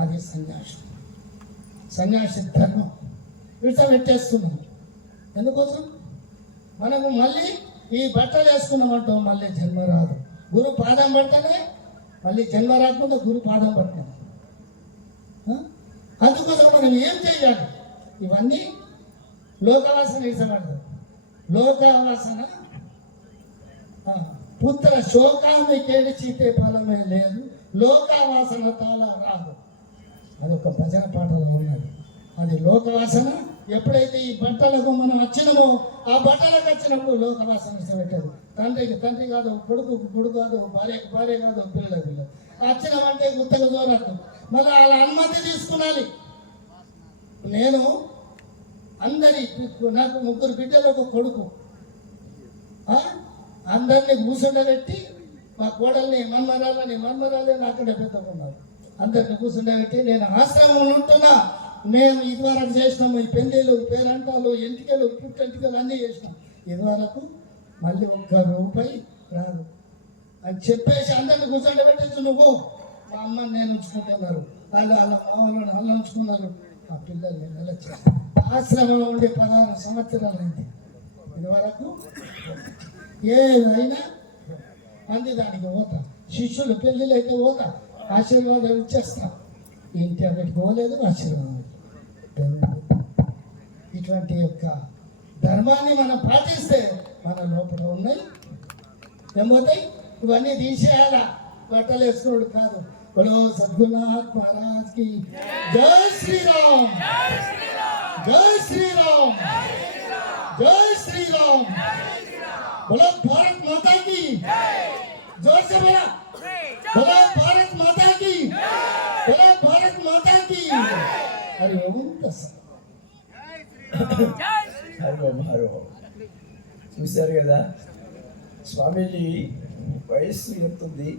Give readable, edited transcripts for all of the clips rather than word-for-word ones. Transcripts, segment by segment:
అది సన్యాసి ధర్మం విడిచిపెట్టేస్తున్నాం. ఎందుకోసం? మనము మళ్ళీ ఈ బట్టలు వేసుకున్నామంటూ మళ్ళీ జన్మ రాదు. గురు పాదం పడితేనే మళ్ళీ జన్మ రాకుండా గురు పాదం పట్టినాం. అందుకోసం మనం ఏం చేయాలి? ఇవన్నీ లోకవాసన ఇష్టపడదు. లోకవాసన పుత్ర శోకాన్ని కేడిచితే ఫలమే లేదు, లోకవాసన తాళ రాదు. అదొక భజన పాటలో ఉన్నది. అది లోకవాసన. ఎప్పుడైతే ఈ బట్టలకు మనం వచ్చినామో ఆ బట్టలకు వచ్చినప్పుడు లోకవాసన ఇష్టపెట్టదు. తండ్రికి తండ్రి కాదు, కొడుకు కొడుకు కాదు, భార్యకు భార్య కాదు, పిల్లలకు పిల్లలు వచ్చినామంటే గుత్తగా దూరద్దు. మళ్ళీ వాళ్ళ అనుమతి తీసుకున్నాలి. నేను నాకు 3 బిడ్డలు, ఒక కొడుకు. అందరినీ కూర్చుండబెట్టి మా కోడల్ని మన్మరాలని అక్కడే పెట్టుకున్నారు. అందరిని కూర్చుండబెట్టి నేను ఆశ్రమంలో ఉంటున్నా. మేము ఇదివరకు చేసినాము ఈ పెళ్ళిళ్ళు, పేరంటాలు, ఎంటికలు, పుట్టెంటికలు అన్నీ చేసినాం. ఇదివరకు మళ్ళీ 1 రూపాయి రాదు అని చెప్పేసి అందరిని కూర్చోబెట్టచ్చు. నువ్వు మా అమ్మని నేను ఉంచుకుంటున్నారు, వాళ్ళ మామూలు వాళ్ళు ఉంచుకున్నారు. మా పిల్లల్ని నిలచి ఆశ్రమంలో ఉండే 16 సంవత్సరాలు అయింది. ఇదివరకు ఏదైనా అంది దానికి పోతా. శిష్యులు పెళ్ళిళ్ళు అయితే పోతా, ఆశీర్వాదం ఇచ్చేస్తా. ఇంటి అక్కడికి పోలేదు, ఆశీర్వాదం. ఇటువంటి యొక్క ధర్మాన్ని మనం పాటిస్తే మన లోపల ఉన్నాయి ఏమవుతాయి. ఇవన్నీ తీసేయాలా. బట్టలు వేసుకున్నాడు కాదు. బలో సద్గురునాథ్ మహారాజ్ కి జై శ్రీరామ్, జై శ్రీరామ్, జై శ్రీరామ్. बोलो भारत माता की जोर से बोला, बोलो भारत माता की, बोलो भारत माता की. अरे చూశారు కదా స్వామీజీ వయస్సు ఎంత ఉంది?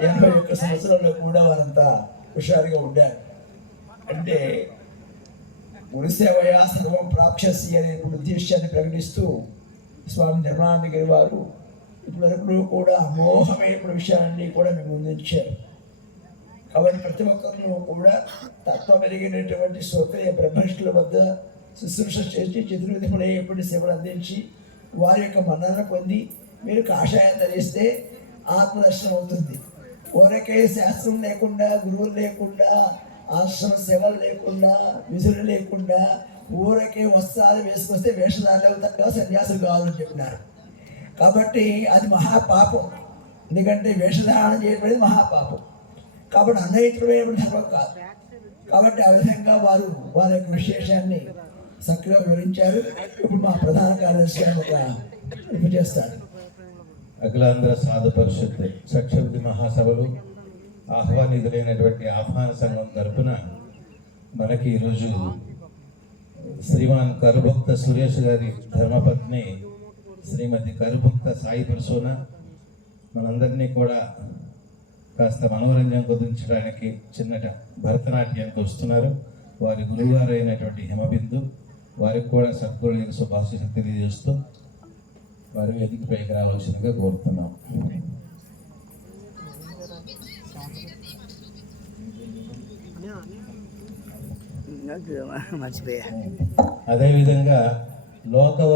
81 సంవత్సరాల్లో కూడా వారంతా హుషారుగా ఉండారు. అంటే గురుసేవయ సర్వం ప్రాప్స్యసి అనే ఉద్దేశాన్ని ప్రకటిస్తూ స్వామి నిర్మలానందగిరి వారు ఇప్పటివరకు కూడా అమోఘమైన విషయాలన్నీ కూడా మీకు ముందుంచారు. కాబట్టి ప్రతి ఒక్కరిలో కూడా తత్వం పెరిగినటువంటి స్వకీయ బ్రహ్మనిష్ఠుల వద్ద శుశ్రూష చేసి చతుర్విధములైనటువంటి సేవలు అందించి వారి యొక్క మన్నన పొంది మీరు కాషాయం ధరిస్తే ఆత్మదర్శనం అవుతుంది. ఊరకే శాస్త్రం లేకుండా, గురువులు లేకుండా, ఆశ్రమ సేవలు లేకుండా, విధులు లేకుండా ఊరకే వస్త్రాలు వేసుకొస్తే వేషధారులు అవుతారు, సన్యాసులు కావాలని చెప్పినారు. కాబట్టి అది మహాపాపం. ఎందుకంటే వేషధారణ చేయబడేది మహాపాపం. కాబట్టి అన్నయితమైన ధర్మం కాదు. కాబట్టి ఆ విధంగా వారు వారి యొక్క విశేషాన్ని చక్కగా వివరించారు. ఇప్పుడు మా ప్రధాన కార్యదర్శి ఒక చేస్తారు. అఖిలాంధ్ర సాధు పరిషత్ సక్షబ్ది మహాసభలు ఆహ్వానితులైనటువంటి ఆహ్వాన సంఘం తరపున మనకి ఈరోజు శ్రీమాన్ కరుభక్త సురేష్ గారి ధర్మపత్ని శ్రీమతి కరుభక్త సాయి ప్రసూన మనందరినీ కూడా కాస్త మనోరంజన కుదించడానికి చిన్నట భరతనాట్యానికి వస్తున్నారు. వారి గురువుగారు అయినటువంటి హిమబిందు వారికి కూడా సద్గురు శుభాశీస్సులు తెలియజేస్తూ వారు వేదికపైకి రావాల్సిందిగా కోరుతున్నాం. అదేవిధంగా లోక